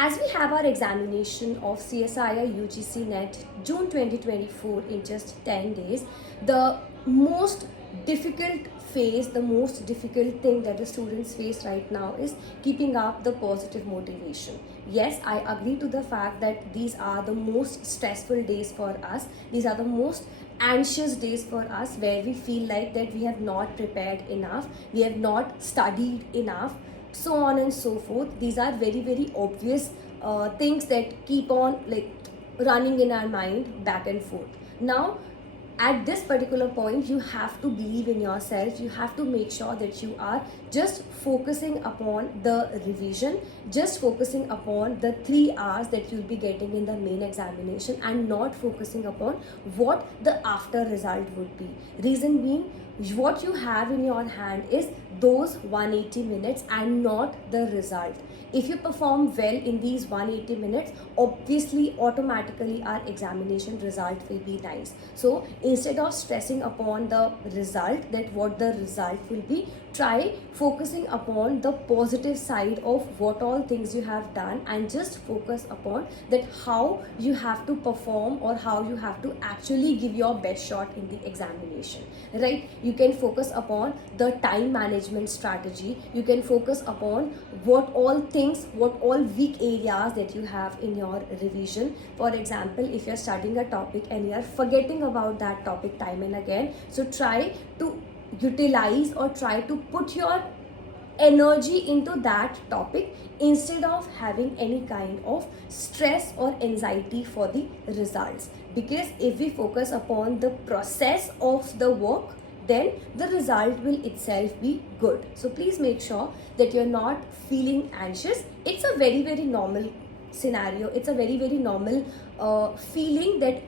As we have our examination of CSIR UGC NET June 2024 in just 10 days, the most difficult phase, the most difficult thing that the students face right now is keeping up the positive motivation. Yes, I agree to the fact that these are the most stressful days for us. These are the most anxious days for us where we feel like that we have not prepared enough, we have not studied enough, so on and so forth. These are very obvious things that keep on like running in our mind back and forth. Now at this particular point, you have to believe in yourself. You have to make sure that you are just focusing upon the revision, just focusing upon the 3 hours that you'll be getting in the main examination, and not focusing upon what the after result would be. Reason being, what you have in your hand is those 180 minutes and not the result. If you perform well in these 180 minutes, obviously automatically our examination result will be nice. So instead of stressing upon the result, that what the result will be, try focusing upon the positive side of what all things you have done, and just focus upon that how you have to perform or how you have to actually give your best shot in the examination, right? You can focus upon the time management strategy. You can focus upon what all things, what all weak areas that you have in your revision. For example, if you're studying a topic and you're forgetting about that topic time and again, so try to utilize or try to put your energy into that topic instead of having any kind of stress or anxiety for the results. Because if we focus upon the process of the work, then the result will itself be good. So please make sure that you're not feeling anxious. It's a very normal scenario. It's a very normal feeling that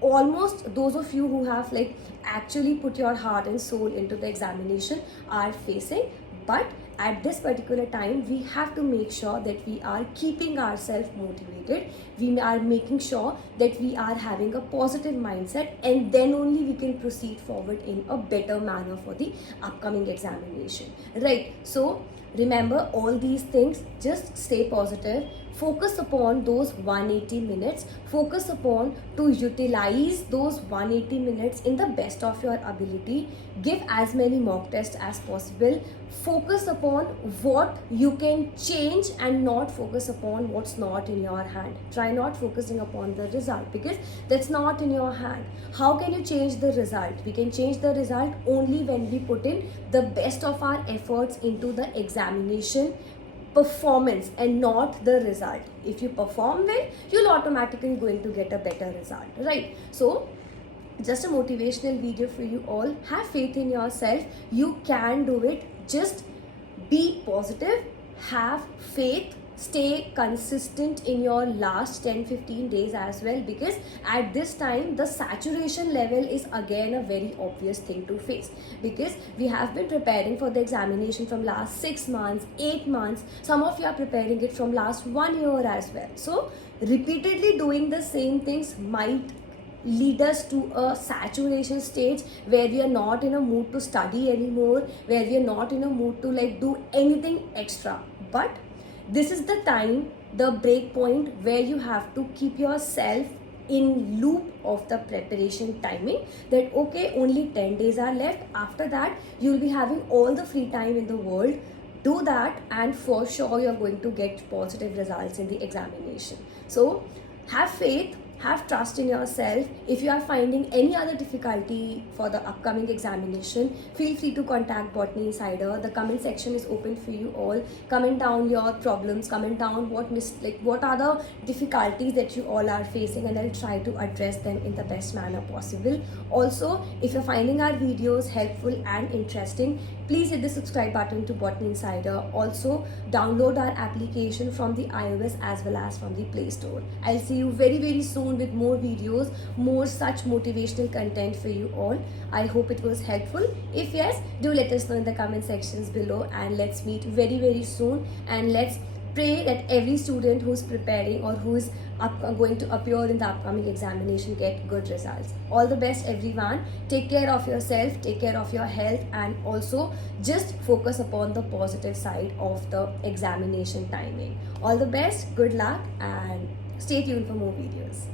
almost those of you who have like actually put your heart and soul into the examination are facing. But at this particular time, we have to make sure that we are keeping ourselves motivated. We are making sure that we are having a positive mindset, and then only we can proceed forward in a better manner for the upcoming examination, right? So remember all these things, just stay positive, focus upon those 180 minutes, focus upon to utilize those 180 minutes in the best of your ability, give as many mock tests as possible, focus upon what you can change and not focus upon what's not in your hand. Try not focusing upon the result, because that's not in your hand. How can you change the result? We can change the result only when we put in the best of our efforts into the examination performance and not the result. If you perform well, you'll automatically going to get a better result, right? So just a motivational video for you all. Have faith in yourself. You can do it. Just be positive, have faith, stay consistent in your last 10-15 days as well, because at this time the saturation level is again a very obvious thing to face, because we have been preparing for the examination from last 6 months, 8 months. Some of you are preparing it from last 1 year as well. So repeatedly doing the same things might lead us to a saturation stage where we are not in a mood to study anymore, where we are not in a mood to like do anything extra. But this is the time, the break point, where you have to keep yourself in loop of the preparation timing, that okay, only 10 days are left. After that, you'll be having all the free time in the world. Do that, and for sure you're going to get positive results in the examination. So have faith, have trust in yourself. If you are finding any other difficulty for the upcoming examination, feel free to contact Botany Insider. The comment section is open for you all. Comment down your problems, comment down what are the difficulties that you all are facing, and I'll try to address them in the best manner possible. Also, if you're finding our videos helpful and interesting, please hit the subscribe button to Botany Insider. Also, download our application from the iOS as well as from the Play Store. I'll see you very soon with more videos, more such motivational content for you all. I hope it was helpful. If yes, do let us know in the comment sections below, and let's meet very soon, and let's pray that every student who's preparing or who's going to appear in the upcoming examination get good results. All the best everyone. Take care of yourself, take care of your health, and also just focus upon the positive side of the examination timing. All the best, good luck, and stay tuned for more videos.